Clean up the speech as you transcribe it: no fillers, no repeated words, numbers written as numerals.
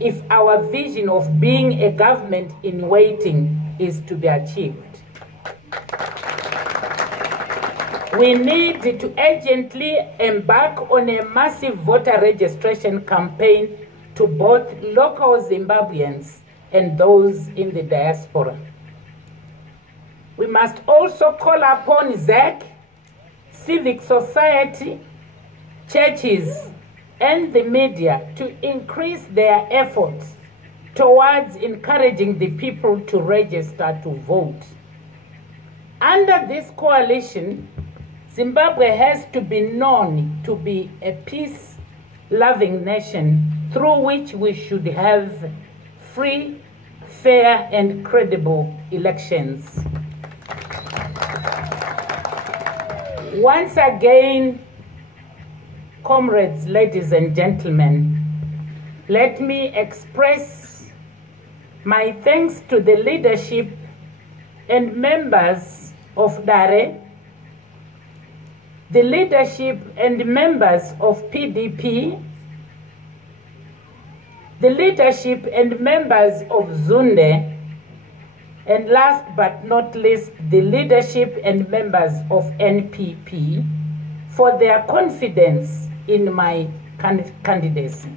if our vision of being a government in waiting is to be achieved. We need to urgently embark on a massive voter registration campaign to both local Zimbabweans and those in the diaspora. We must also call upon ZEC, civic society, churches, and the media to increase their efforts towards encouraging the people to register to vote. Under this coalition, Zimbabwe has to be known to be a peace-loving nation through which we should have free, fair, and credible elections. Once again, comrades, ladies and gentlemen, let me express my thanks to the leadership and members of DARE, the leadership and members of PDP, the leadership and members of Zunde, and last but not least, the leadership and members of NPP for their confidence in my candidacy.